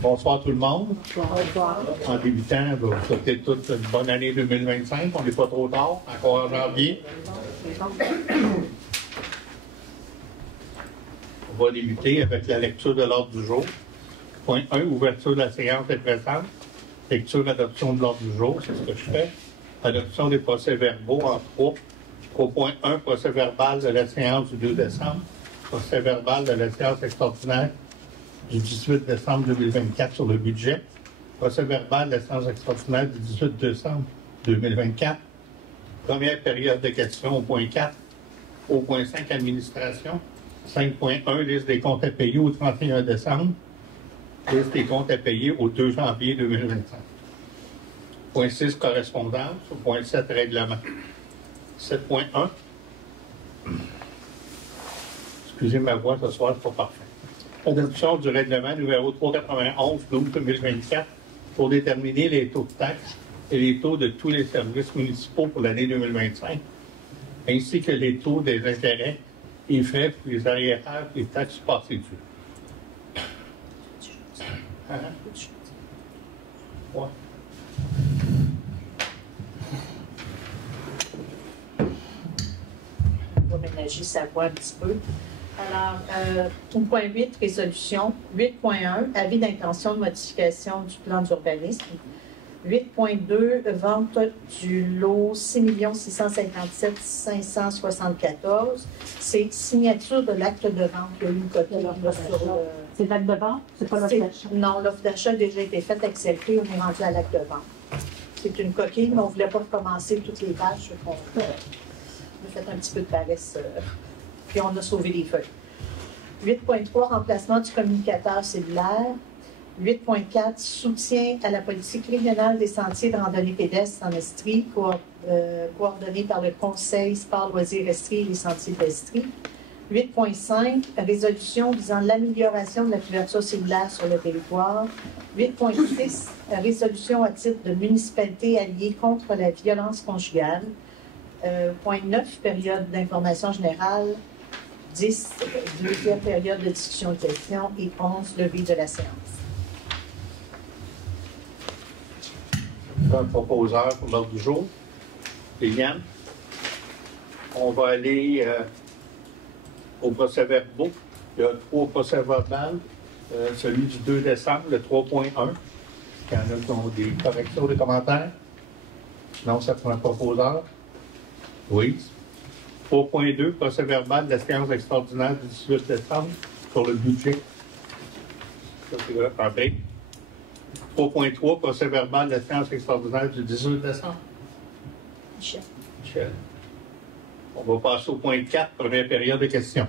Bonsoir tout le monde. Bonsoir. En débutant, vous souhaitez toute une bonne année 2025. On n'est pas trop tard, encore en janvier. On va débuter avec la lecture de l'ordre du jour. Point 1, ouverture de la séance est présente. Lecture, adoption de l'ordre du jour, c'est ce que je fais. Adoption des procès-verbaux en 3. 3.1, procès-verbal de la séance du 2 décembre. Procès-verbal de la séance extraordinaire du 18 décembre 2024 sur le budget. Procès-verbal de la séance extraordinaire du 18 décembre 2024. Première période de questions au point 4. Au point 5, administration. 5.1, liste des comptes à payer au 31 décembre. Liste des comptes à payer au 2 janvier 2025. Point 6, correspondance. Au point 7, règlement. 7.1. Excusez ma voix ce soir, c'est pas parfait. Adoption du règlement numéro 391/12/2024 pour déterminer les taux de taxes et les taux de tous les services municipaux pour l'année 2025, ainsi que les taux des intérêts et frais pour les arriéraires et les taxes passées dues. Ouais. On va ménager sa voix un petit peu. Alors, au point 8, résolution. 8.1, avis d'intention de modification du plan d'urbanisme. 8.2, vente du lot 6 657 574. C'est signature de l'acte de vente. Il y a eu une copie sur C'est l'acte de vente? C'est pas l'offre d'achat? Non, l'offre d'achat a déjà été faite, acceptée. On est rendu à l'acte de vente. C'est une coquille, mais on ne voulait pas recommencer toutes les pages. On a fait un petit peu de paresse. Puis on a sauvé les feuilles. 8.3, remplacement du communicateur cellulaire. 8.4, soutien à la politique régionale des sentiers de randonnée pédestre en Estrie, coordonné par le Conseil sport loisirs Estrie et les sentiers d'Estrie. 8.5, résolution visant l'amélioration de la couverture cellulaire sur le territoire. 8.6, résolution à titre de municipalité alliée contre la violence conjugale. Point 9, période d'information générale. 10, deuxième période de discussion de questions. Et 11, levée de la séance. Un proposeur pour l'ordre du jour. Liliane. On va aller au procès-verbaux. Il y a 3 procès-verbales. Celui du 2 décembre, le 3.1. Il y en a qui ont des corrections, des commentaires. Non, ça prend un proposeur. Oui. 3.2, procès-verbal de la séance extraordinaire du 18 décembre sur le budget. Ça, c'est rappelé. 3.3, procès-verbal de la séance extraordinaire du 18 décembre. Michel. On va passer au point 4, première période de questions.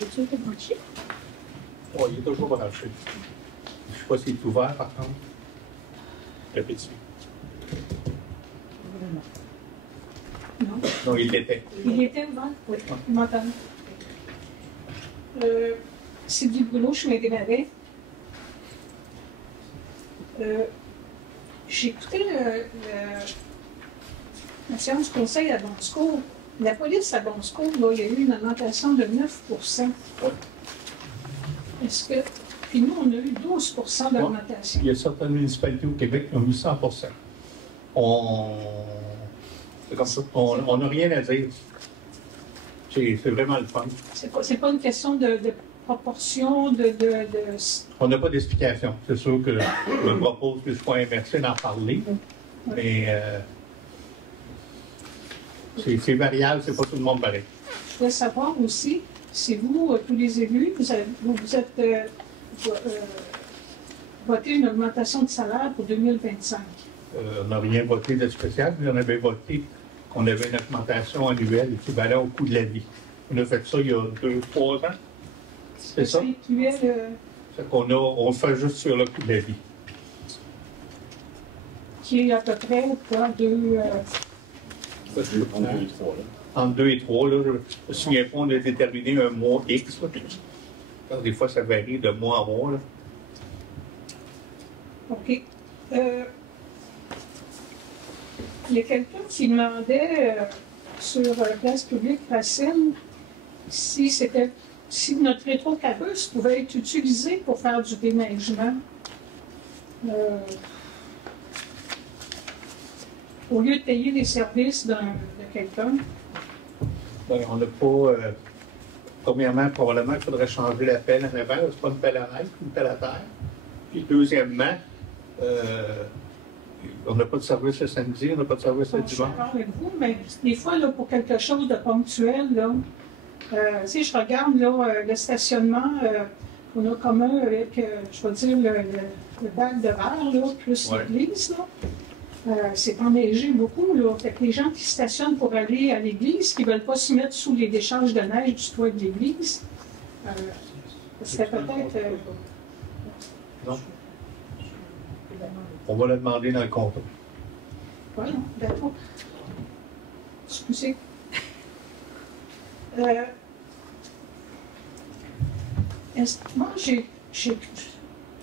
Est-ce branché? Oh, il est toujours branché. Je ne sais pas s'il est ouvert, par contre. Répétez. Non. Non, il l'était. Il était ouvert? Oui. Il m'entend. Sylvie Bruno, je suis intéressée. J'ai écouté la séance du conseil à Bonscourt. La police à Bonscourt, là, il y a eu une augmentation de 9%. Est-ce que. Puis nous, on a eu 12% d'augmentation. Il y a certaines municipalités au Québec qui ont eu 100%. C'est comme ça. On n'a rien à dire. C'est vraiment le fun. C'est pas une question de proportion, On n'a pas d'explication. C'est sûr que je me propose que je sois immersé d'en parler. Mais c'est variable, c'est pas tout le monde pareil. Je voulais savoir aussi, si vous, tous les élus, vous êtes voté une augmentation de salaire pour 2025. On n'a rien voté de spécial, mais on avait voté qu'on avait une augmentation annuelle équivalente au coût de la vie. On a fait ça il y a 2-3 ans. C'est ça? On fait juste sur le coût de la vie. Qui est à peu près quoi, Entre 2 et 3, là, je me souviens pas, on a déterminé un mois X. Là. Des fois, ça varie de mois en mois. Là. OK. Il y a quelqu'un qui demandait sur Place publique Racine si notre rétrocabeuse pouvait être utilisé pour faire du déneigement. Au lieu de payer les services de quelqu'un. Ben, on n'a pas. Premièrement, probablement, il faudrait changer la pelle en avant. C'est pas une pelle à neige, c'est une pelle à terre. Puis, deuxièmement, on n'a pas de service le samedi, on n'a pas de service le Je suis dimanche. d'accord avec vous, mais des fois, là, pour quelque chose de ponctuel, là, si je regarde là, le stationnement qu'on a commun avec, je vais dire, le bac de verre, là, plus l'église, là. C'est enneigé beaucoup, là. Fait que les gens qui stationnent pour aller à l'église, qui ne veulent pas se mettre sous les décharges de neige du toit de l'église, ce serait peut-être. Non. On va le demander dans le contrat. Voilà, d'accord. Excusez. Moi, j'ai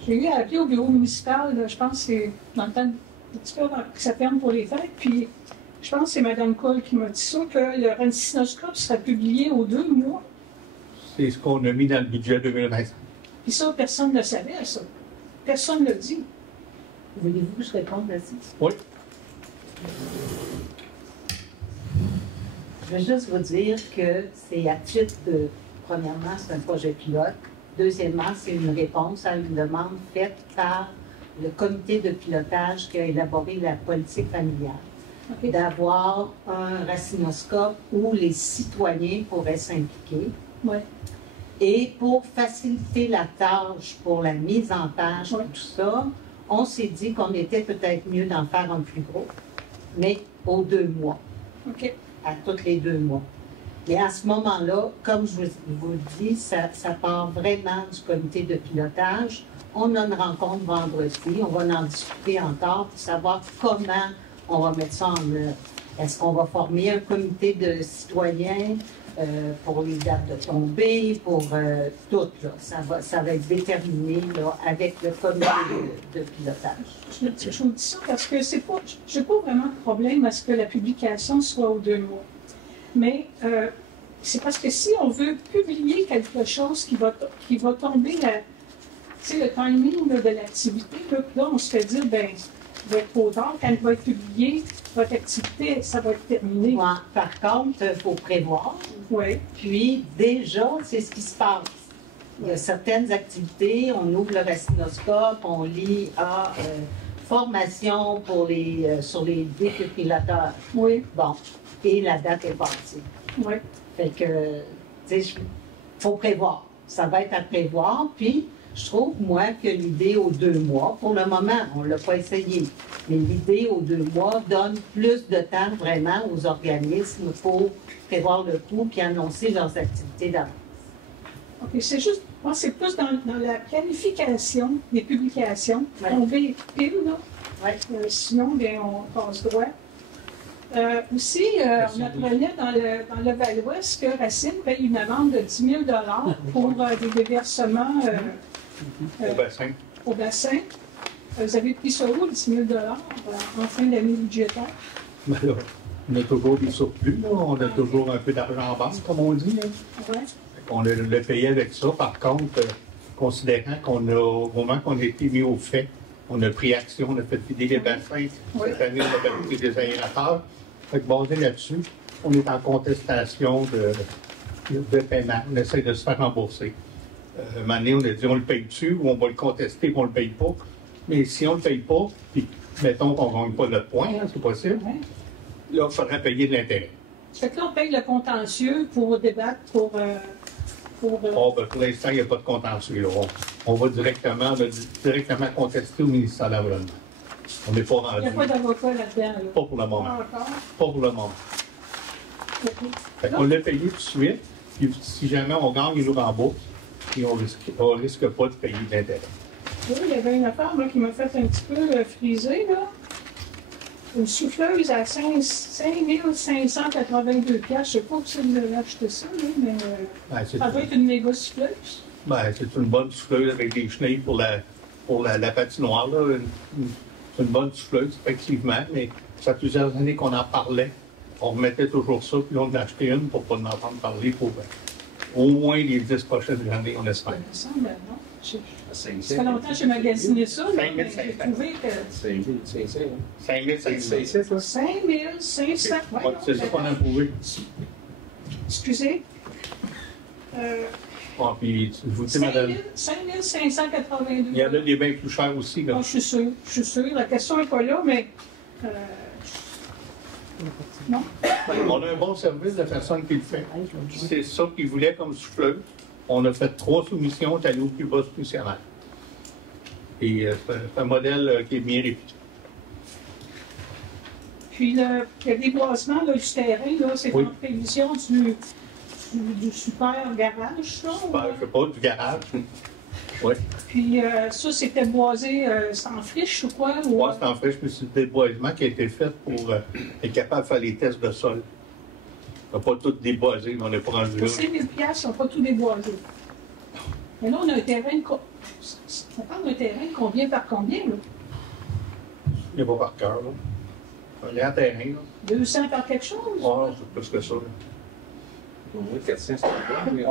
eu à appeler au bureau municipal, là, je pense que c'est dans le temps un petit peu avant que ça ferme pour les fêtes, puis je pense que c'est Mme Cole qui m'a dit ça, que le rhinocinoscope serait publié aux 2 mois. C'est ce qu'on a mis dans le budget 2025. Puis ça, personne ne le savait, ça. Personne ne le dit. Voulez-vous que je réponde là-dessus? Oui. Je veux juste vous dire que c'est à titre de, premièrement, c'est un projet pilote. Deuxièmement, c'est une réponse à une demande faite par le comité de pilotage qui a élaboré la politique familiale. Okay. D'avoir un racinoscope où les citoyens pourraient s'impliquer. Ouais. Et pour faciliter la tâche, pour la mise en page, tout ça, on s'est dit qu'on était peut-être mieux d'en faire un plus gros, mais aux 2 mois. OK. À tous les 2 mois. Mais à ce moment-là, comme je vous le dis, ça part vraiment du comité de pilotage. On a une rencontre vendredi, on va en discuter encore pour savoir comment on va mettre ça en œuvre. Est-ce qu'on va former un comité de citoyens pour les dates de tombée, pour tout, là. Ça va être déterminé là, avec le comité de pilotage. Je vous dis ça parce que je n'ai pas vraiment de problème à ce que la publication soit aux 2 mois. Mais c'est parce que si on veut publier quelque chose qui va tomber, le timing là, de l'activité, là, on se fait dire, ben, ça va être trop tard. Quand il va être publié, votre activité, ça va être terminé. Ouais. Par contre, il faut prévoir. Oui. Puis, déjà, c'est ce qui se passe. Il y a certaines activités, on ouvre le racinoscope, on lit à formation pour sur les défibrillateurs. Oui. Bon, et la date est passée. Oui. Fait que, tu sais, faut prévoir. Ça va être à prévoir. Puis, je trouve, moi, que l'idée aux 2 mois, pour le moment, on ne l'a pas essayé, mais l'idée aux 2 mois donne plus de temps vraiment aux organismes pour prévoir le coût puis annoncer leurs activités d'avance. OK, c'est juste, moi, c'est plus dans la planification des publications. Tomber pile, là. Ouais. Sinon, bien, on passe droit. Aussi, on apprenait dans le Val-Ouest que Racine paye une amende de 10 000 pour des déversements au bassin. Vous avez pris ça où, 10 000 en fin d'année budgétaire? Ben là, on a toujours des surplus, là. On a toujours un peu d'argent en banque, comme on dit. Ouais. On l'a payé avec ça. Par contre, considérant au moment qu'on a été mis au fait, on a pris action, on a fait vider les bassins. Cette année, on a pris des aérateurs. Fait que basé là-dessus, on est en contestation de paiement. On essaie de se faire rembourser. Un moment donné, on a dit on le paye dessus ou on va le contester et on ne le paye pas. Mais si on ne le paye pas, puis mettons qu'on ne gagne pas notre point, hein, c'est possible, là, il faudrait payer de l'intérêt. Fait que là, on paye le contentieux pour débattre, pour Pour l'instant, il n'y a pas de contentieux. Là. On va directement contester au ministère de l'Environnement. On n'est pas rendu. Il n'y a pas d'avocat là-dedans. Là. Pas pour le moment. Pas encore. Pas pour le moment. On l'a payé tout de suite. Puis si jamais on gagne, il nous rembourse. Et on risque pas de payer d'intérêt. Oui, il y avait une affaire là, qui m'a fait un petit peu friser. Là. Une souffleuse à 5 582 $. Je ne sais pas où c'est de acheter ça, là, mais ça doit être une méga souffleuse. Ben, c'est une bonne souffleuse avec des chenilles pour la patinoire. Là. C'est une bonne souffleuse, effectivement, mais ça fait plusieurs années qu'on en parlait. On remettait toujours ça, puis on en achetait une pour ne pas en entendre parler pour au moins les 10 prochaines années, on espère. Ça me semble, non? Ça fait longtemps que j'ai magasiné ça, mais 5 500. j'ai trouvé que 5500. 5500. 5500. Ouais, c'est ça qu'on a trouvé. Excusez. Ah, puis, je vous dis, madame, 5582. il y en a des bien plus chers aussi. Là. Ah, je suis sûre. La question n'est pas là, mais. Non. On a un bon service de personne qui le fait. C'est ça qu'ils voulaient comme souffleuse. On a fait 3 soumissions, on est allé au plus bas soumissionnaire. Et c'est un modèle qui est bien réputé. Puis le déboisement là, du terrain, là, c'est Oui. en prévision du super garage, ça? Ben, je sais pas, du garage. Oui. Puis ça, c'était boisé sans friche ou quoi? Ou, Moi, c'est en fait, c'est le déboisement qui a été fait pour être capable de faire les tests de sol. On n'a pas tout déboisé, mais on n'est pas rendu là. Pour 5 000 $, ils n'ont pas tout déboisé. Mais là, on a un terrain on parle d'un terrain de combien par combien, là? Il n'y a pas par cœur, là. Un grand terrain, là. 200 par quelque chose? Ouais, c'est plus que ça, là. Au moins 400, c'est pas mais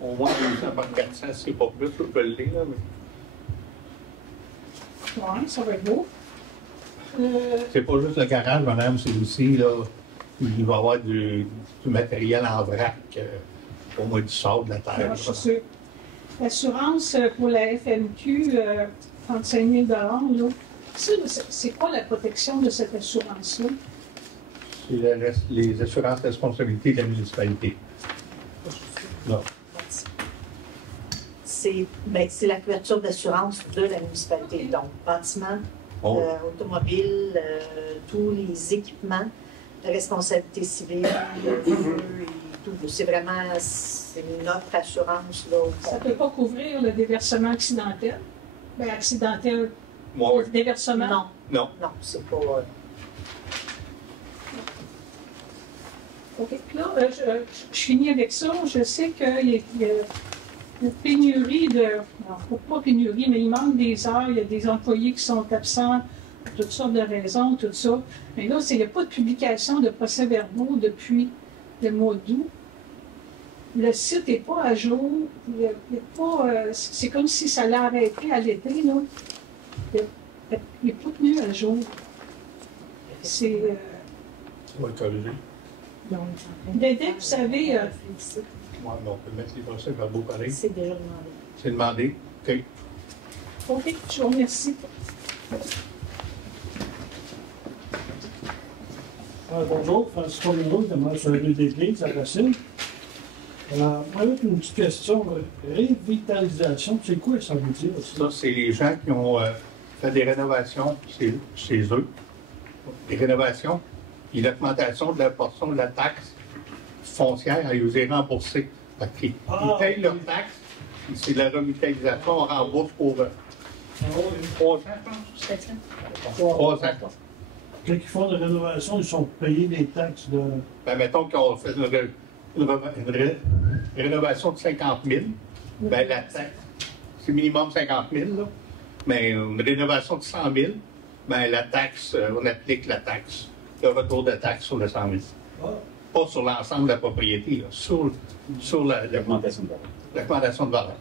Au moins 200 par 400, c'est pas plus, je peux le lire, là, mais... Oui, ça va être beau. C'est pas juste le garage, madame, c'est aussi, là, il va y avoir du matériel en vrac, au moins du sable, de la terre. Je suis sûre. L'assurance pour la FMQ, 35 000 là. C'est quoi la protection de cette assurance-là? C'est les assurances responsabilité de la municipalité. Non. C'est la couverture d'assurance de la municipalité. Donc, bâtiment, Oh. automobile, tous les équipements, la responsabilité civile, le feu et tout. C'est vraiment notre assurance. Là, Ça ne peut pas couvrir le déversement accidentel? Bien, accidentel, Moi, oui. déversement? Non, Non. non, c'est pas. OK. Là, je finis avec ça. Je sais qu'il y a une pénurie non, pas pénurie, mais il manque des heures. Il y a des employés qui sont absents pour toutes sortes de raisons, tout ça. Mais là, il n'y a pas de publication de procès-verbaux depuis le mois d'août. Le site n'est pas à jour. Il y a pas, c'est comme si ça l'a arrêté à l'été, là. Il n'est pas tenu à jour. C'est... On va le corriger. Dédé, vous savez, Ouais, mais on peut mettre les procès verbaux pareil. C'est déjà demandé. C'est demandé. OK. OK, je vous remercie. Bonjour, François Legault, de Marche-Rue d'Église à Racine. Moi, avec une petite question. Révitalisation, c'est quoi ça veut dire? Ça, c'est les gens qui ont fait des rénovations chez eux. Des rénovations. Puis l'augmentation de la portion de la taxe foncière, ils vous est remboursée. Ils payent leurs taxes. Puis c'est de la revitalisation. On rembourse pour 3 ans, je pense. 3 ans. Quand ils font des rénovations, ils sont payés des taxes de. Ben, mettons qu'on fait une rénovation de 50 000, ben, la taxe, c'est minimum 50 000, là. Mais une rénovation de 100 000, ben, la taxe, on applique la taxe, le retour de taxe sur le 100 000. Pas sur l'ensemble de la propriété, là, sur l'augmentation de valeur. L'augmentation de valeur.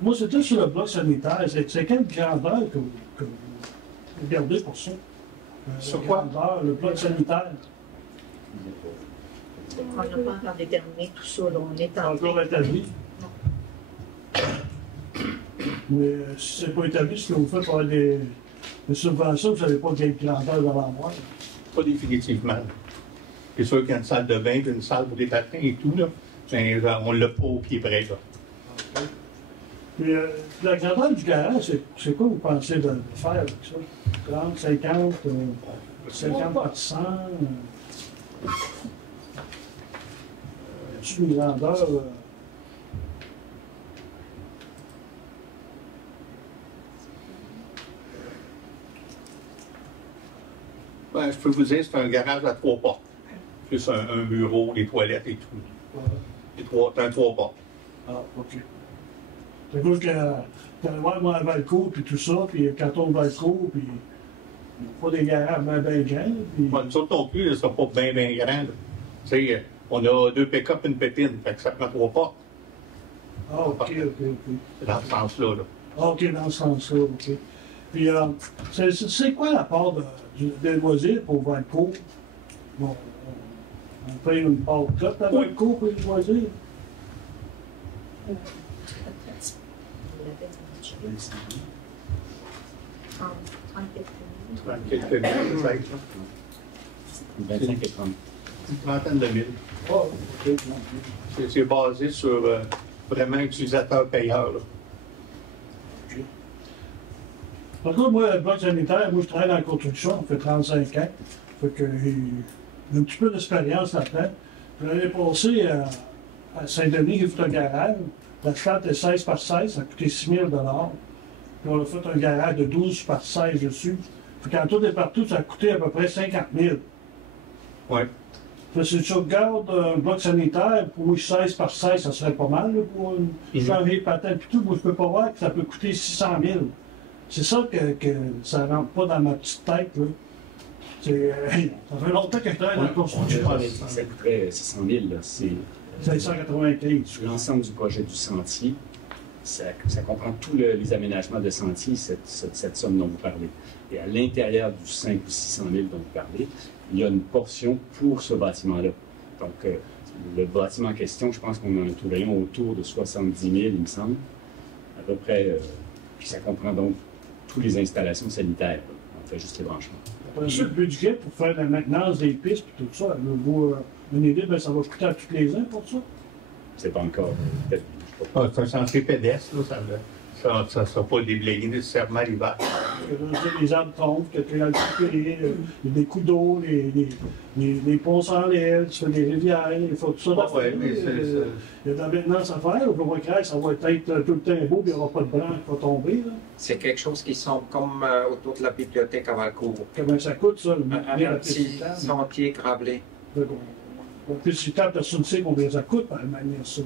Moi, c'était sur le bloc sanitaire. C'est quelle grandeur que vous regardez pour ça? Sur La quoi? grandeur, le bloc sanitaire. On n'a pas encore déterminé tout ça. Là. On est en Encore train. établi. Mais si c'est pas établi, ce que vous faites pour avoir des subventions, vous n'avez pas quelle grandeur devant moi. Pas définitivement. C'est sûr qu'il y a une salle de bain, puis une salle pour des patins et tout, là. Mais on ne l'a pas au pied près, là. Puis, la grandeur du garage, c'est quoi vous pensez de faire avec ça? 30, 50, 50 par 100? Y a-t-il une grandeur? Ben, je peux vous dire, c'est un garage à 3 portes. Plus un bureau, les toilettes et tout. C'est un 3 portes. Ah, OK. C'est à cause que quand moi, à Valcourt, puis tout ça, puis quand on Valcourt, puis Pas des garages bien grands. Puis... Bon, nous autres non plus, ils ne sont pas bien grands. Là. Tu sais, on a 2 pick-up et une pépine, fait que ça prend 3 portes. Ah, OK. Dans ce sens-là. Là. Ah, OK, dans ce sens-là, OK. Puis, c'est quoi la part des loisirs pour Valco? Bon, on paye une part de cote à Valco pour les loisirs? Quelques mille, peut-être. 25 et 30. Une trentaine de mille. Ah, OK. C'est basé sur vraiment utilisateur-payeur. Par contre, moi, le bloc sanitaire, moi, je travaille dans la construction, ça fait 35 ans. Fait que j'ai un petit peu d'expérience là-dedans. L'année passée, à Saint-Denis, j'ai fait un garage. La flat est 16 par 16, ça a coûté 6 000 $. Puis on a fait un garage de 12 par 16 dessus. Fait qu'en tout et partout, ça a coûté à peu près 50 000. Oui. Si tu regardes un bloc sanitaire, pour 16 par 16, ça serait pas mal là, pour changer les patentes et tout. Moi, je peux pas voir que ça peut coûter 600 000. C'est ça que ça rentre pas dans ma petite tête. Là. Ça fait longtemps que je travaille dans la construction. Ça coûterait 600 000. Là. C'est 595. sur l'ensemble du projet du sentier. Ça comprend tous les aménagements de sentier, cette somme dont vous parlez. Et à l'intérieur du 500 ou 600 000 dont vous parlez, il y a une portion pour ce bâtiment-là. Donc, le bâtiment en question, je pense qu'on a un taux rayon autour de 70 000, il me semble, à peu près. Puis ça comprend donc toutes les installations sanitaires. On fait juste les branchements. Après ça, le budget pour faire la maintenance des pistes et tout ça, une idée, ben, ça va coûter à tous les ans pour ça. C'est pas encore. C'est un sentier pédestre, là, ça ne sera pas déblayé nécessairement l'hiver. Les arbres tombent, que tu as des coups d'eau, les ponts sans l'aile, tu fais des rivières, il faut tout ça. Ouais, mais il y a de la maintenance à faire. Au moins que ça va être tout le temps beau, puis il n'y aura pas de branche qui va tomber. Là. C'est quelque chose qui semble comme autour de la bibliothèque à Valcourt. Comment ça coûte, ça? Un petit sentier gravelé. La piste cyclable, personne ne sait combien ça coûte, par manière ça.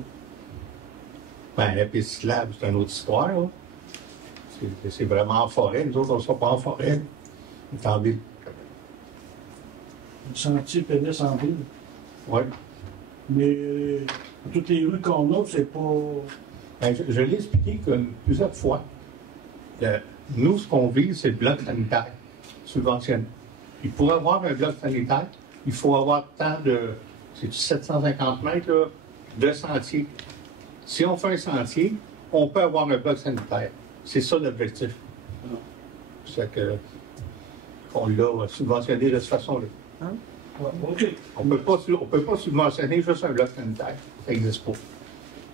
Ben, la piste cyclable, c'est une autre histoire. Là. C'est vraiment en forêt. Nous autres, on ne sera pas en forêt. On est en ville. Le sentier pédestre en ville. Oui. Mais toutes les rues qu'on a, c'est pas... Ben, je l'ai expliqué plusieurs fois. Nous, ce qu'on vise, c'est le bloc sanitaire subventionné. Puis pour avoir un bloc sanitaire, il faut avoir tant de... C'est 750 mètres là, de sentier. Si on fait un sentier, on peut avoir un bloc sanitaire. C'est ça l'objectif. C'est qu'on l'a subventionné de cette façon-là. Hein? OK. On ne peut pas subventionner juste un bloc sanitaire. Ça n'existe pas.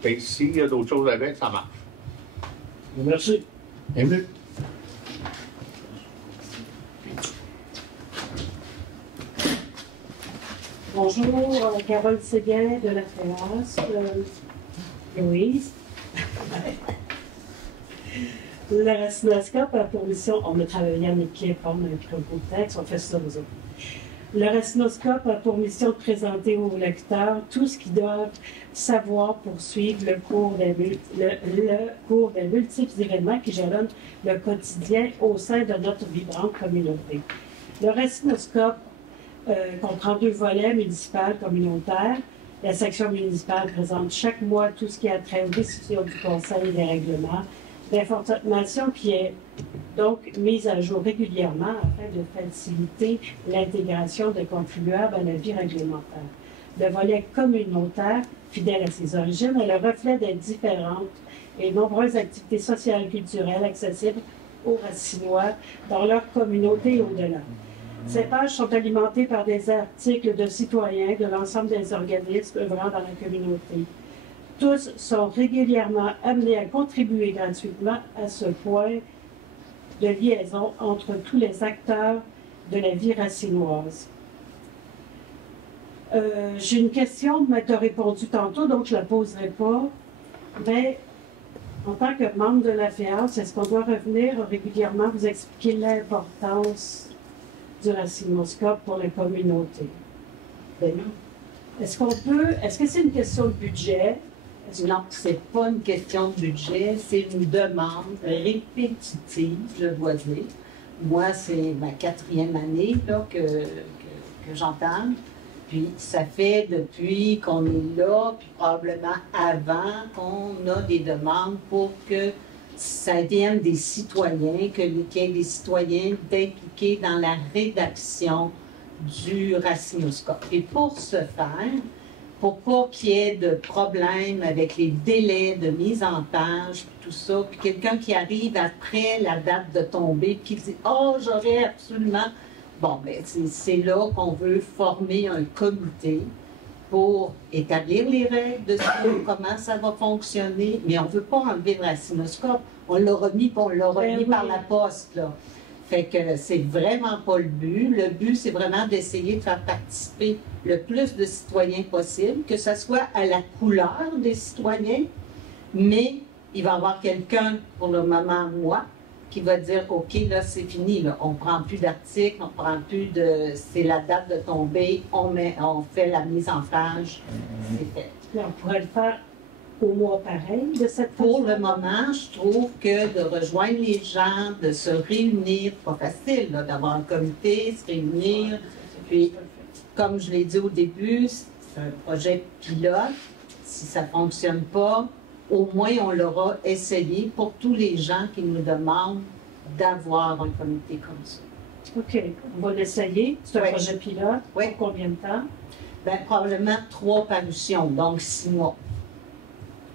Et s'il y a d'autres choses avec, ça marche. Merci. Bienvenue. Bonjour, Carole Séguin de la FEAS. Louise. Le Racinoscope a pour mission, on a travaillé en équipe, on a écrit un beau texte, on fait ça aux autres. Le Racinoscope a pour mission de présenter aux lecteurs tout ce qu'ils doivent savoir pour suivre le cours des multiples événements qui jalonnent le quotidien au sein de notre vibrante communauté. Le Racinoscope comprend 2 volets, municipal et communautaire. La section municipale présente chaque mois tout ce qui a trait aux décisions du Conseil et des règlements, l'information qui est donc mise à jour régulièrement afin de faciliter l'intégration des contribuables à la vie réglementaire. Le volet communautaire, fidèle à ses origines, est le reflet des différentes et nombreuses activités sociales et culturelles accessibles aux Racinois dans leur communauté et au-delà. Ces pages sont alimentées par des articles de citoyens de l'ensemble des organismes œuvrant dans la communauté. Tous sont régulièrement amenés à contribuer gratuitement à ce point de liaison entre tous les acteurs de la vie racinoise. J'ai une question, mais tu as répondu tantôt, donc je ne la poserai pas. Mais en tant que membre de la FEAS, est-ce qu'on doit revenir régulièrement vous expliquer l'importance du Racinoscope pour la communauté? Est-ce que c'est une question de budget? Non, c'est pas une question de budget, c'est une demande répétitive, je dois dire, moi, c'est ma 4e année là, que j'entame. Puis ça fait depuis qu'on est là, puis probablement avant, qu'on a des demandes pour que ça vienne des citoyens, qu'il y ait des citoyens impliqués dans la rédaction du Racinoskope. Et pour ce faire, pour pas qu'il y ait de problème avec les délais de mise en page, tout ça, puis quelqu'un qui arrive après la date de tombée, puis qui dit « Oh, j'aurais absolument... » Bon, bien, c'est là qu'on veut former un comité pour établir les règles de comment ça va fonctionner, mais on ne veut pas enlever le Racinoskope. On l'a remis, puis on l'a remis par la poste, là. Fait que c'est vraiment pas le but. Le but, c'est vraiment d'essayer de faire participer le plus de citoyens possible, que ce soit à la couleur des citoyens, mais il va y avoir quelqu'un, pour le moment, moi, qui va dire « OK, là, c'est fini, là. On ne prend plus d'articles, on ne prend plus de... C'est la date de tombée, on fait la mise en page, c'est fait. » On pourrait le faire au mois pareil, de cette façon. Pour le moment, je trouve que de rejoindre les gens, de se réunir, pas facile, là, d'avoir un comité, se réunir, puis, comme je l'ai dit au début, c'est un projet pilote. Si ça ne fonctionne pas, au moins, on l'aura essayé pour tous les gens qui nous demandent d'avoir un comité comme ça. OK, on va l'essayer. C'est un Oui. projet pilote. Oui. Pour combien de temps? Bien, probablement 3 parutions, donc 6 mois.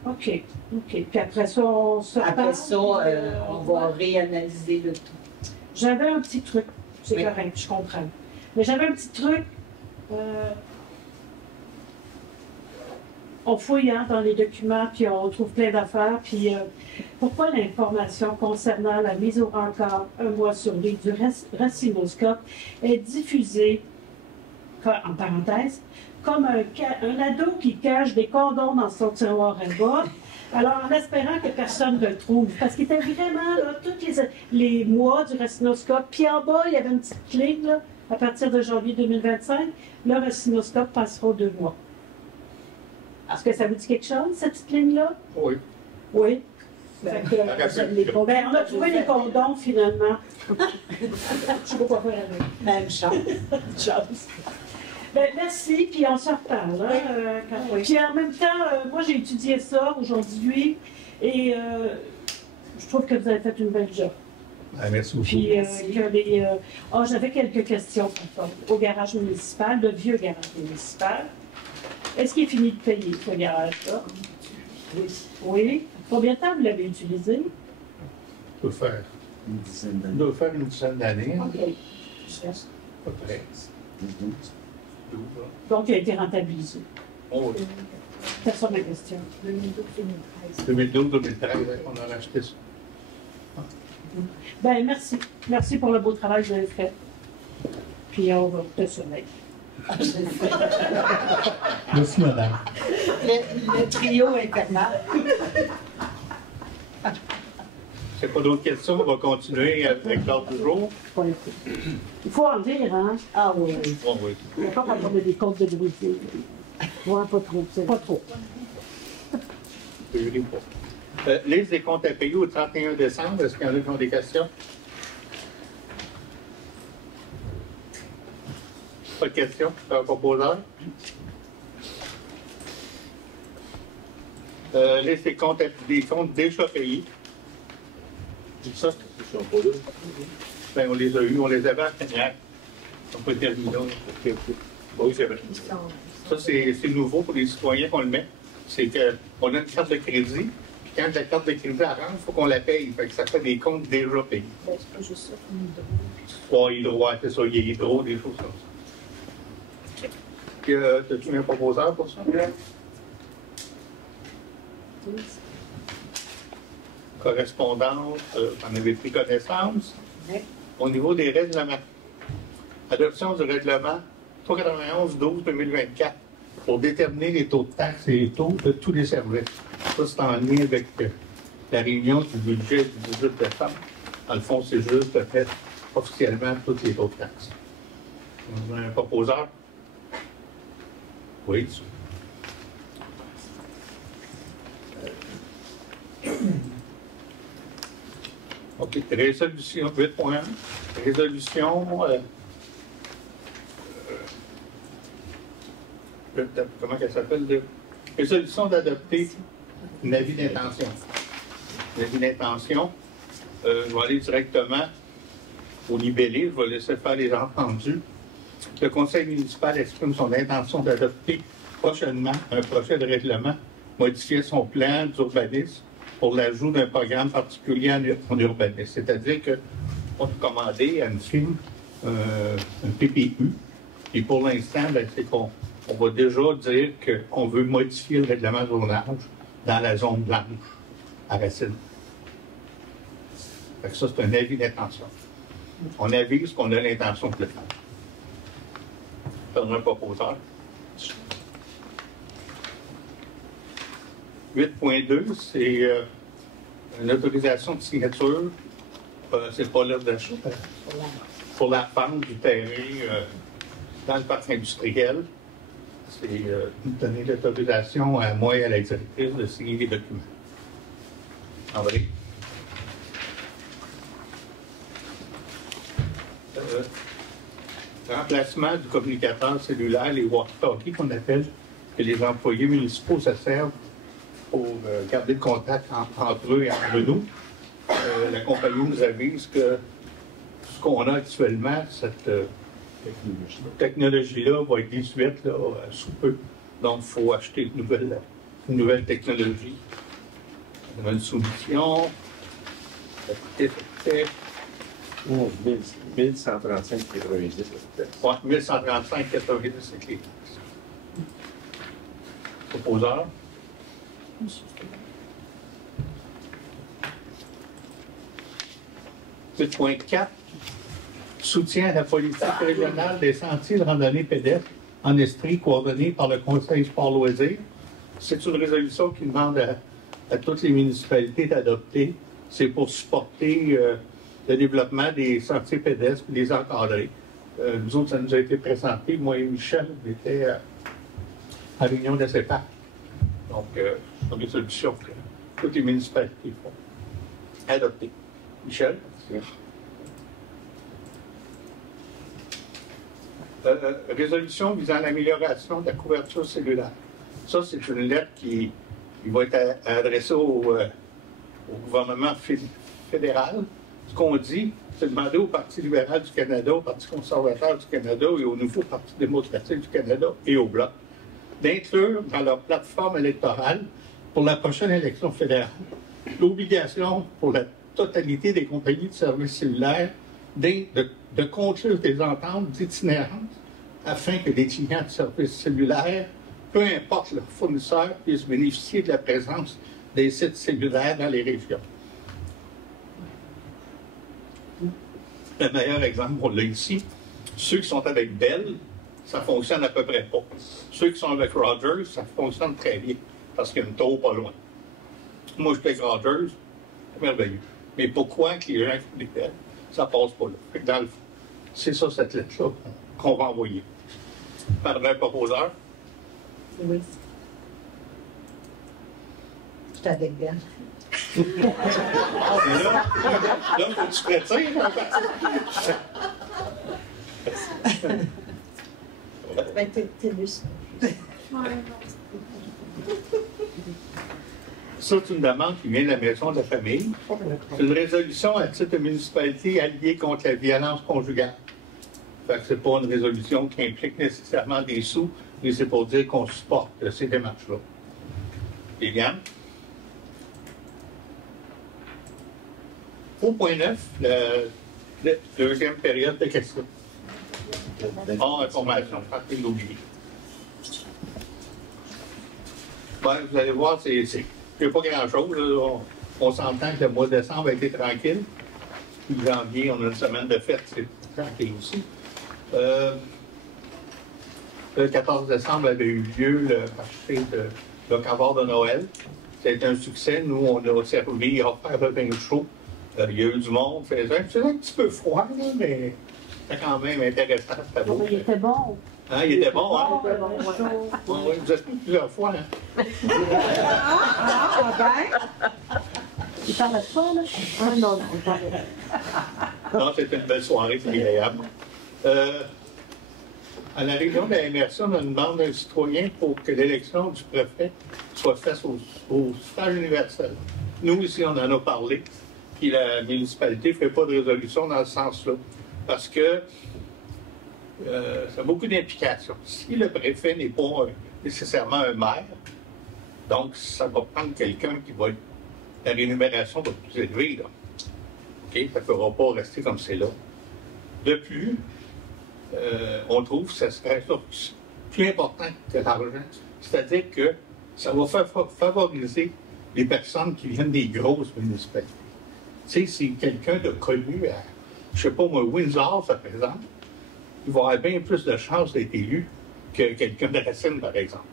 OK, OK. Puis après ça, on se Après reparle, ça, on puis, va réanalyser le tout. J'avais un petit truc. C'est Oui. correct, je comprends. Mais j'avais un petit truc. On fouille dans les documents, puis on trouve plein d'affaires. Puis pourquoi l'information concernant la mise au rencard un mois sur deux du Racinoskope est diffusée, en parenthèse, comme un ado qui cache des condoms dans son tiroir à bas, alors en espérant que personne ne le trouve. Parce qu'il était vraiment, là, tous les mois du Racinoskope, puis en bas, il y avait une petite ligne, là, à partir de janvier 2025, le Racinoskope passera aux 2 mois. Est-ce que ça vous dit quelque chose, cette petite ligne-là? Oui. Oui. Ben, Fait que, ben, on a trouvé les condoms, finalement. Je ne sais pas quoi faire avec. Même chance. Chance. Ben, merci, puis on se reparle. Hein, Oui. Puis en même temps, moi j'ai étudié ça aujourd'hui et je trouve que vous avez fait une belle job. Ah, merci beaucoup. Puis j'avais quelques questions par contre, au garage municipal, le vieux garage municipal. Est-ce qu'il est fini de payer ce garage-là? Oui. Oui. Combien de temps vous l'avez utilisé? On peut faire Une dizaine on d'années. doit faire une dizaine d'années, à OK. peu près. 12. Donc, il a été rentabilisé. Oh, oui. C'est ça ma question. 2012-2013, on a racheté ça. Ben, merci. Merci pour le beau travail que vous avez fait. Puis, on va te surveiller. Merci, madame. Le trio infernal. C'est pas d'autres questions, on va continuer avec l'ordre du jour. Il faut en dire, hein? Ah oui. Oh, oui. Il n'y a pas quand on a des comptes de brûler. Ouais, pas trop. C'est pas trop. Je lis pas. Liste des comptes à payer au 31 décembre. Est-ce qu'il y en a qui ont des questions? Pas de questions? Proposeur? Liste des comptes déjà payés. C'est ça? Ben, on les a eus, on les avait à la première. On peut terminer. Oui, c'est vrai. Ça, c'est nouveau pour les citoyens qu'on le met. C'est qu'on a une carte de crédit, puis quand la carte de crédit rentre, il faut qu'on la paye. Fait que ça fait des comptes déjà payés. Ben, c'est pas juste ça, Hydro, c'est ça, il y a Hydro, des choses comme ça. Puis, as-tu un proposeur pour ça? Correspondance, on avait pris connaissance. Oui. Au niveau des règlements, adoption du règlement 391-12-2024 pour déterminer les taux de taxes et les taux de tous les services. Ça, c'est en lien avec la réunion du budget du 18 décembre. Dans le fond, c'est juste de faire officiellement tous les taux de taxes. On a un proposeur? Oui. OK. Résolution 8.1. résolution, comment elle s'appelle? Résolution d'adopter un avis d'intention. L'avis d'intention, je vais aller directement au libellé, je vais laisser faire les entendus. Le conseil municipal exprime son intention d'adopter prochainement un projet de règlement, modifier son plan d'urbanisme pour l'ajout d'un programme particulier en urbanisme. C'est-à-dire qu'on a commandé à une firme un PPU, et pour l'instant, c'est qu'on va déjà dire qu'on veut modifier le règlement de zonage dans la zone blanche à Racine. Fait que ça, c'est un avis d'intention. On avise qu'on a l'intention de le faire. Pardon, un proposeur. 8.2, c'est une autorisation de signature. C'est pas l'œuvre d'achat. Pour la vente du terrain dans le parc industriel. C'est donner l'autorisation à moi et à la directrice de signer les documents. André. Remplacement du communicateur cellulaire, les walkie-talkies qu'on appelle, que les employés municipaux se servent pour garder le contact entre eux et entre nous. La compagnie nous avise que ce qu'on a actuellement, cette technologie-là va être désuète sous peu. Donc, il faut acheter une nouvelle technologie. Une nouvelle solution. C'était 1135,90. Ouais, 1135,90, c'est clé. Proposeur. 8.4. Soutien à la politique régionale des sentiers de randonnée pédestre en Estrie, coordonnée par le Conseil sport-loisirs. C'est une résolution qui demande à toutes les municipalités d'adopter. C'est pour supporter le développement des sentiers pédestres et les encadrer. Nous autres, ça nous a été présenté. Moi et Michel, on était à réunion de CEPAC. Donc, c'est une résolution que toutes les municipalités font adopter. Michel? Résolution visant l'amélioration de la couverture cellulaire. Ça, c'est une lettre qui va être adressée au gouvernement fédéral. Ce qu'on dit, c'est demander au Parti libéral du Canada, au Parti conservateur du Canada et au nouveau Parti démocratique du Canada et au Bloc d'inclure dans leur plateforme électorale pour la prochaine élection fédérale l'obligation pour la totalité des compagnies de services cellulaires de conclure des ententes d'itinérance afin que les clients de services cellulaires, peu importe leur fournisseur, puissent bénéficier de la présence des sites cellulaires dans les régions. Le meilleur exemple, on l'a ici. Ceux qui sont avec Bell, ça fonctionne à peu près pas. Ceux qui sont avec Rogers, ça fonctionne très bien, parce qu'il y a une tour pas loin. Moi, je suis avec Rogers, c'est merveilleux. Mais pourquoi que les gens qui font des Bell, ça passe pas là? Fait que dans le fond, c'est ça, cette lettre-là, qu'on va envoyer. Par un proposeur. Oui. Je suis avec Ben. Là, faut que tu prétires. Ben, t'es lucide. Ça, c'est une demande qui vient de la Maison de la Famille. C'est une résolution à titre de municipalité alliée contre la violence conjugale. Fait que c'est pas une résolution qui implique nécessairement des sous, mais c'est pour dire qu'on supporte ces démarches-là. Liliane? Au point 9, la deuxième période de questions. Hors information, pas de l'oublier. Ben, vous allez voir, c'est pas grand-chose. On s'entend que le mois de décembre a été tranquille. Puis janvier, on a une semaine de fête, c'est tranquille aussi. Le 14 décembre avait eu lieu le marché de locavore de Noël. C'était un succès. Nous, on a servi, offert le vin chaud. Il y a eu du monde. C'était un petit peu froid, là, mais c'était quand même intéressant. C'était beau. Il était bon. Hein, il était bon, hein? Oui, vous êtes venu plusieurs fois, hein? Il parlait pas, là? Ah non, il parlait. Non, c'était une belle soirée, c'est agréable. À la réunion de la MRC, on a demandé à un citoyen pour que l'élection du préfet soit faite au suffrage universel. Nous, ici, on en a parlé, puis la municipalité ne fait pas de résolution dans ce sens-là, parce que ça a beaucoup d'implications. Si le préfet n'est pas nécessairement un maire, donc ça va prendre quelqu'un qui va être... La rémunération va être plus élevée, là. OK? Ça ne pourra pas rester comme c'est là. De plus, on trouve que ça serait plus important que l'argent. C'est-à-dire que ça va favoriser les personnes qui viennent des grosses municipalités. Tu sais, si quelqu'un de connu à, je sais pas moi, Windsor, par exemple, il va avoir bien plus de chances d'être élu que quelqu'un de Racine, par exemple.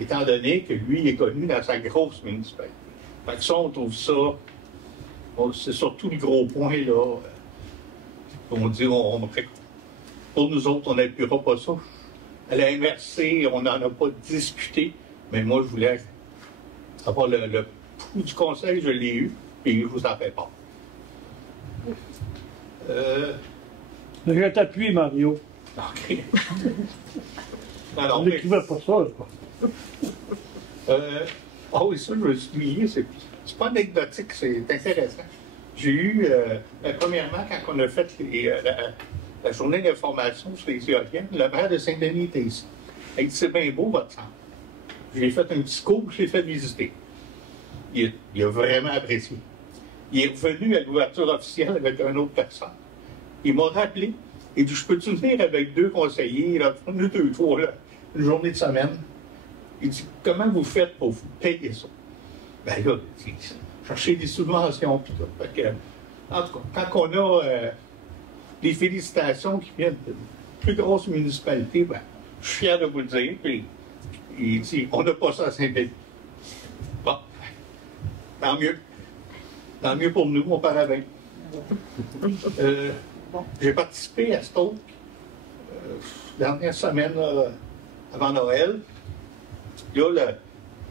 Étant donné que lui, il est connu dans sa grosse municipalité. Fait que ça, on trouve ça, c'est surtout le gros point, là. On dit, pour nous autres, on n'appuiera pas ça. À la MRC, on n'en a pas discuté, mais moi, je voulais avoir le pouls du conseil, je l'ai eu, et je vous en fais pas. Je t'appuie, Mario. OK. On n'écrivait pas ça, là. Ah oui, ça, je veux souligner, c'est pas anecdotique, c'est intéressant. J'ai eu, premièrement, quand on a fait la journée d'information sur les éoliennes, le maire de Saint-Denis était ici. Il dit, c'est bien beau, votre centre. J'ai fait un discours, je l'ai fait visiter. Il a vraiment apprécié. Il est revenu à l'ouverture officielle avec une autre personne. Il m'a rappelé. Il dit, je peux-tu venir avec 2 conseillers, là, 2, 3, là, une journée de semaine? Il dit, comment vous faites pour vous payer ça? Ben là, chercher des subventions, puis tout. Fait que, en tout cas, quand on a des félicitations qui viennent de plus grosses municipalités, ben, je suis fier de vous le dire, puis il dit, on n'a pas ça à Saint-Denis. Bon, tant mieux. Tant mieux pour nous, on part bien. J'ai participé à cette autre dernière semaine avant Noël. Là,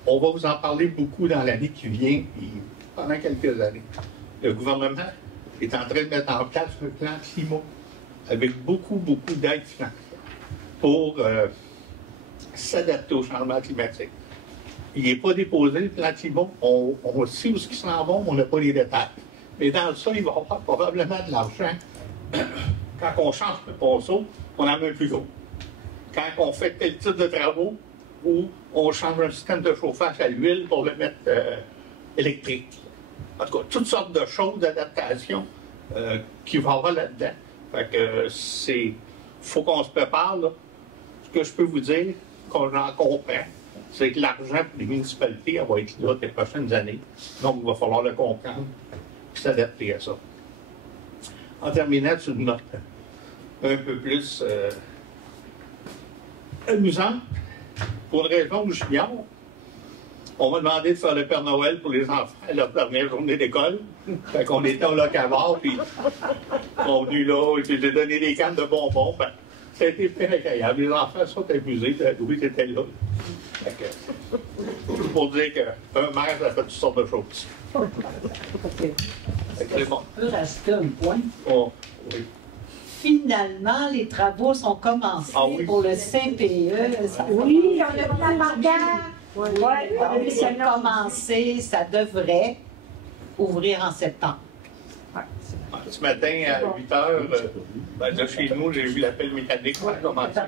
on va vous en parler beaucoup dans l'année qui vient, puis pendant quelques années. Le gouvernement est en train de mettre en place un plan climat avec beaucoup d'aides financières pour s'adapter au changement climatique. Il n'est pas déposé, le plan climat. On sait où ils s'en vont, on n'a pas les détails. Mais dans ça, il va y avoir probablement de l'argent. Quand on change le ponceau, on en met un plus gros. Quand on fait tel type de travaux, où on change un système de chauffage à l'huile pour le mettre électrique. En tout cas, toutes sortes de choses d'adaptation qui vont avoir là-dedans. Fait que faut qu'on se prépare, là. Ce que je peux vous dire, qu'on en comprend, c'est que l'argent pour les municipalités, elle va être là les prochaines années. Donc, il va falloir le comprendre et s'adapter à ça. En terminant sur une note un peu plus amusante, pour une raison que j'ignore, on m'a demandé de faire le Père Noël pour les enfants à leur dernière journée d'école. Fait qu'on était au locavard, puis ils sont venus là, et puis j'ai donné des cannes de bonbons. Ben, ça a été très agréable. Les enfants sont amusés, Louis était là. Fait que, pour dire qu'un maire, ça fait toutes sortes de choses. C'est bon. Je peux rajouter un point. Oh, oui. Finalement, les travaux sont commencés pour le CPE. Oui, on a vu la pancarte. Oui, c'est commencé, ça devrait ouvrir en septembre. Ce matin, à 8 h, de chez nous, j'ai vu l'appel mécanique pour commencer.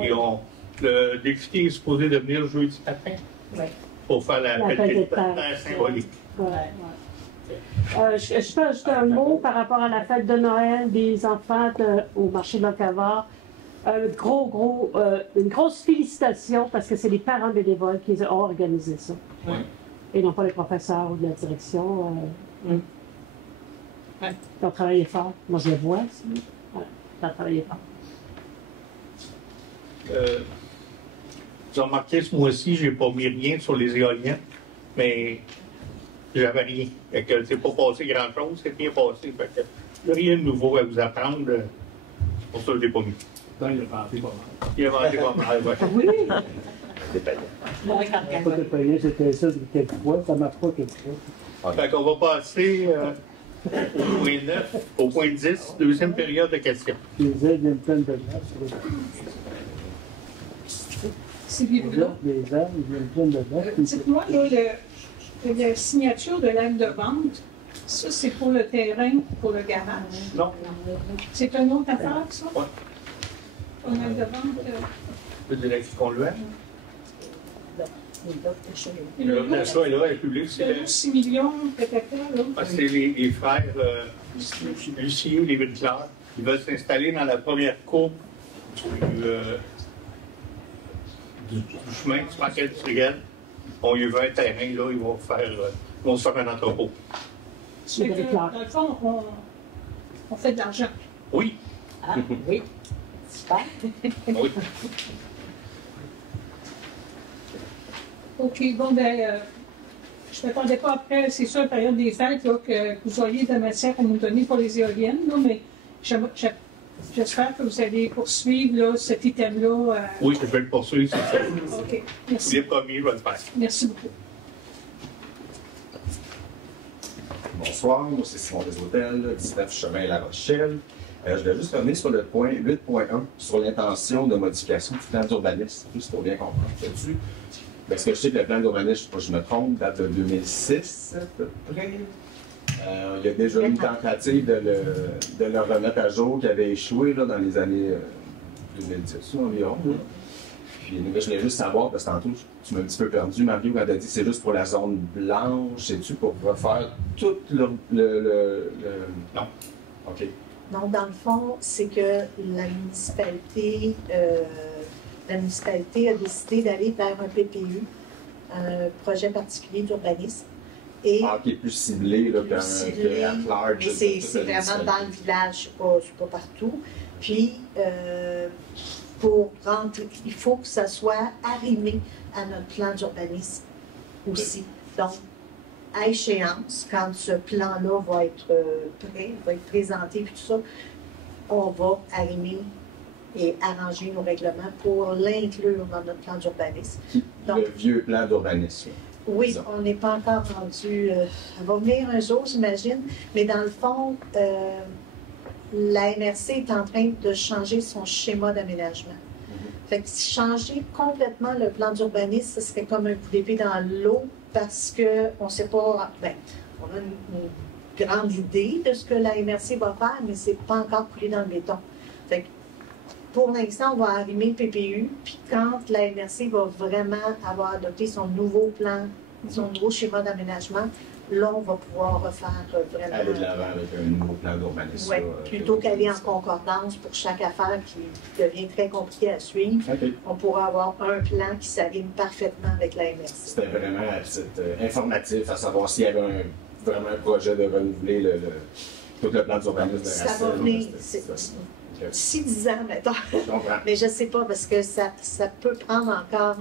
Et le député est supposé de venir jeudi matin pour faire l'appel symbolique. Je peux ajouter un mot par rapport à la fête de Noël des enfants au marché de l'Ocavard. Une grosse félicitation parce que c'est les parents bénévoles qui ont organisé ça. Oui. Et non pas les professeurs ou de la direction. Ils ont travaillé fort. Moi, je le vois. Ils ont travaillé fort. Vous avez remarqué, ce mois-ci, je n'ai pas mis rien sur les éoliennes, mais j'avais rien. C'est pas passé grand-chose, c'est bien passé. Il n'y a rien de nouveau à vous apprendre. C'est pour ça que je ne l'ai pas mis. Non, il a vanté pas mal. Il a vanté pas mal, oui. Oui! Oui, Pas de payer, c'était ça quelquefois, ça ne marche pas quelquefois. Fait qu'on va passer Au point 9, au point 10, deuxième période de questions. Les ailes viennent pleines de glace. C'est livre-là. Les ailes viennent pleines de glace. Dites-moi, là, la signature de l'acte de vente, ça, c'est pour le terrain, pour le garage. Non. C'est une autre affaire, ça? Oui. Pour l'acte de vente. Le directeur qu'on lui a. Et L'offre d'achat est là, elle est publique. le 6 millions, peut-être, là. C'est les frères Lucie ou les Villecleurs. Ils veulent s'installer dans la première cour du chemin du marché industriel. On lui veut un terrain, là, ils vont se faire un entrepôt. C'est que, dans le fond, on fait de l'argent. Oui. Ah, oui. Super. Oui. OK, bon, ben, je ne m'attendais pas après, c'est sûr, la période des fêtes, là, que vous auriez de la matière à nous donner pour les éoliennes, là, mais j'espère que vous allez poursuivre là, cet item-là. Oui, je vais le poursuivre, c'est ça. OK, Je merci. l'ai promis, je vais le faire. Merci beaucoup. Bonsoir, moi c'est Simon des Hôtels, 19 chemin La Rochelle. Je vais juste revenir sur le point 8.1, sur l'intention de modification du plan d'urbanisme, juste pour bien comprendre là-dessus. Parce que je sais que le plan d'urbanisme, je me trompe, date de 2006 à peu près. Il y a déjà eu une tentative de le remettre à jour qui avait échoué là, dans les années 2010 environ. Là. Puis je voulais juste savoir, parce que tantôt, tu m'as un petit peu perdu, Mario, quand tu as dit que c'est juste pour la zone blanche, c'est-tu pour refaire tout le... Non. OK. Non, dans le fond, c'est que la municipalité a décidé d'aller vers un PPU, un projet particulier d'urbanisme. Et qui est plus ciblé là, qu'à large. Mais c'est vraiment dans le village, c'est pas partout. Puis, pour rentrer, il faut que ça soit arrimé à notre plan d'urbanisme aussi. Donc, à échéance, quand ce plan-là va être prêt, va être présenté, puis tout ça, on va arrimer et arranger nos règlements pour l'inclure dans notre plan d'urbanisme. Le vieux plan d'urbanisme. Oui, disons. on n'est pas encore rendu. Ça va venir un jour, j'imagine, mais dans le fond, la MRC est en train de changer son schéma d'aménagement. Fait que changer complètement le plan d'urbanisme, ce serait comme un coup d'épée dans l'eau parce qu'on ne sait pas. Ben, on a une grande idée de ce que la MRC va faire, mais c'est pas encore coulé dans le béton. Fait que pour l'instant, on va arrimer le PPU, puis quand la MRC va vraiment avoir adopté son nouveau plan, son nouveau schéma d'aménagement, là, on va pouvoir refaire vraiment... Aller de l'avant avec un nouveau plan d'urbanisme. Oui, plutôt qu'aller en concordance pour chaque affaire qui devient très compliqué à suivre, on pourra avoir un plan qui s'aligne parfaitement avec la MRC. C'était vraiment informatif à savoir s'il y avait vraiment un projet de renouveler tout le plan d'urbanisme de la Ça va venir... D'ici 10 ans, mettons. Mais je ne sais pas, parce que ça peut prendre encore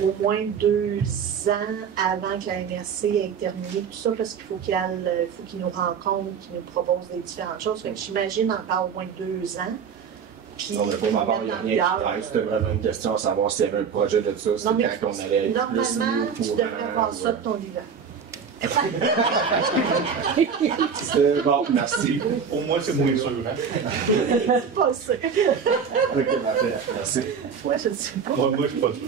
au moins 2 ans avant que la MRC ait terminé tout ça, parce qu'il faut qu'il nous rencontre, qu'il nous propose des différentes choses. Fait que j'imagine encore au moins 2 ans. Puis, non, mais pour ma part, il n'y a rien qui presse. C'était vraiment une question à savoir s'il y avait un projet de ça. C'est quand on allait être normalement, tu devrais avoir ça de ton vivant. C'est bon, merci. Pour moi, c'est moins sûr. Hein? C'est pas sûr. Ok, merci. Ouais, je ne sais pas. Moi, je ne suis pas sûr.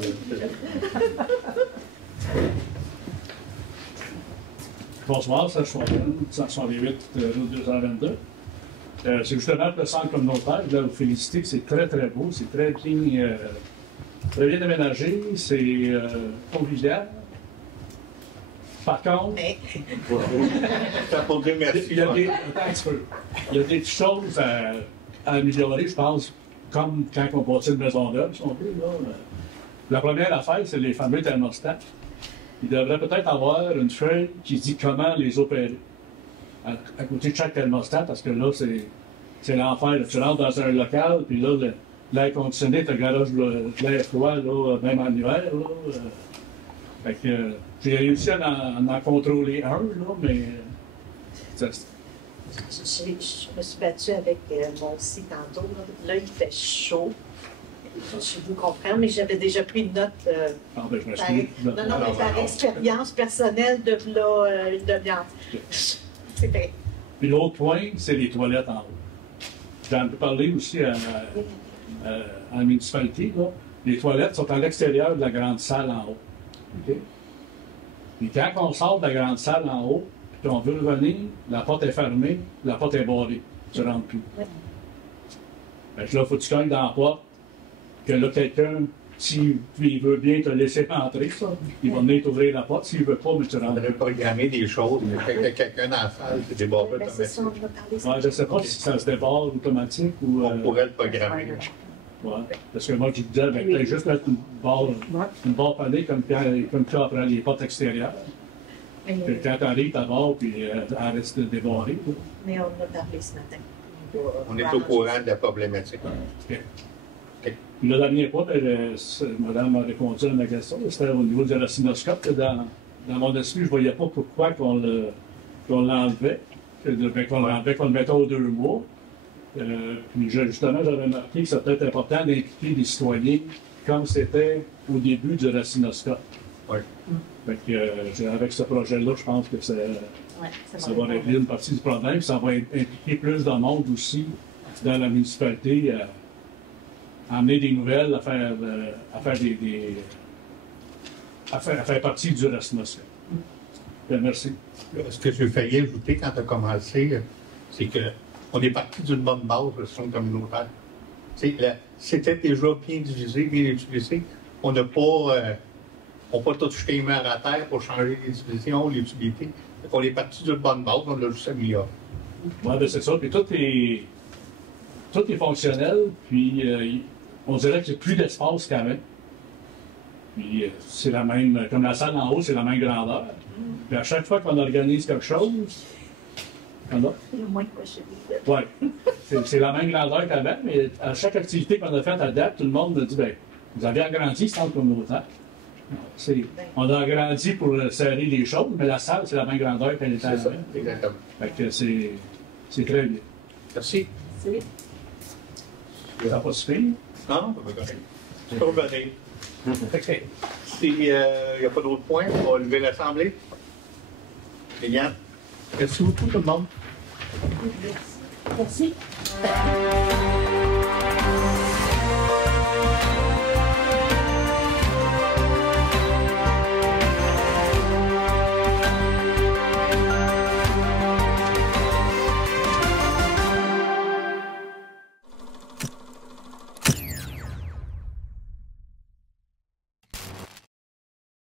Bonsoir, Serge Fontaine, 168 route 222. C'est justement le centre communautaire. Je dois vous féliciter, c'est très très beau, c'est très bien aménagé, c'est convivial. Par contre, il y a des petites choses à améliorer, je pense, comme quand on bâtit une maison neuve, si on veut. Là. La première affaire, c'est les fameux thermostats. Il devrait peut-être avoir une feuille qui dit comment les opérer à côté de chaque thermostat, parce que là, c'est l'enfer. Tu rentres dans un local, puis là, l'air conditionné te garage l'air froid, là, même en hiver. Là, fait que j'ai réussi à en contrôler un, là, mais je me suis battue avec mon aussi tantôt. Là, il fait chaud. Je vous comprends, mais j'avais déjà pris une note mais par expérience personnelle de là, une demi-heure. C'est vrai. Puis l'autre point, c'est les toilettes en haut. J'en ai parlé aussi à la municipalité. Là. Les toilettes sont à l'extérieur de la grande salle en haut. OK? Puis quand on sort de la grande salle en haut, puis on veut revenir, la porte est fermée, la porte est barrée. Tu ne rentres plus. Fait que là, il faut que tu cognes dans la porte, que là, quelqu'un, s'il veut bien te laisser entrer, ça, il va venir t'ouvrir la porte. S'il ne veut pas, mais tu On rentres. devrait programmer des choses, mais quand il y a quelqu'un dans la salle, c'est des barres Ben, c'est ça, on automatiques. va parler Ouais, je ne sais pas si ça se débarre automatique ou. On pourrait le programmer. Ouais. Parce que moi, je disais, ben, peut-être juste mettre une barre panée comme tu as après les portes extérieures. Puis quand tu arrives, ta barre, puis elle reste débarrée. Là. Mais on en a parlé ce matin. On est au courant de la problématique. Okay. Puis le dernier point, madame a répondu à ma question, c'était au niveau du racinoscope. Dans mon esprit, je ne voyais pas pourquoi qu'on l'enlevait, qu'on le mettait aux 2 mois. Puis justement, j'avais remarqué que c'était peut-être important d'impliquer les citoyens comme c'était au début du racinoscope. Oui. Fait que, avec ce projet-là, je pense que ça va régler une partie du problème. Ça va impliquer plus de monde aussi dans la municipalité à amener des nouvelles, à faire partie du racinoscope. Bien, merci. Ce que j'ai failli ajouter quand tu as commencé, c'est qu'on est parti d'une bonne base de gestion communautaire. C'était déjà bien divisé, bien utilisé. On n'a pas tout jeté les mains à terre pour changer les divisions, les utilités. On est parti d'une bonne base, on l'a juste amélioré. Oui, ben c'est ça. Puis tout est fonctionnel, puis on dirait qu'il n'y a plus d'espace quand même. Puis c'est la même, comme la salle en haut, c'est la même grandeur. Puis à chaque fois qu'on organise quelque chose, Il y a moins de possibilités. oui, c'est la même grandeur qu'avant, mais à chaque activité qu'on a faite à date, tout le monde me dit, bien, vous avez agrandi ce centre communautaire. On a agrandi pour serrer les choses, mais la salle, c'est la même grandeur qu'elle était avant. Exactement. Fait que c'est très bien. Merci. C'est Ça n'a pas suffi? Non, ça va correct. C'est pas pareil. OK. S'il n'y a pas d'autres points, on va lever l'Assemblée. Bien. Merci beaucoup tout le monde. Merci.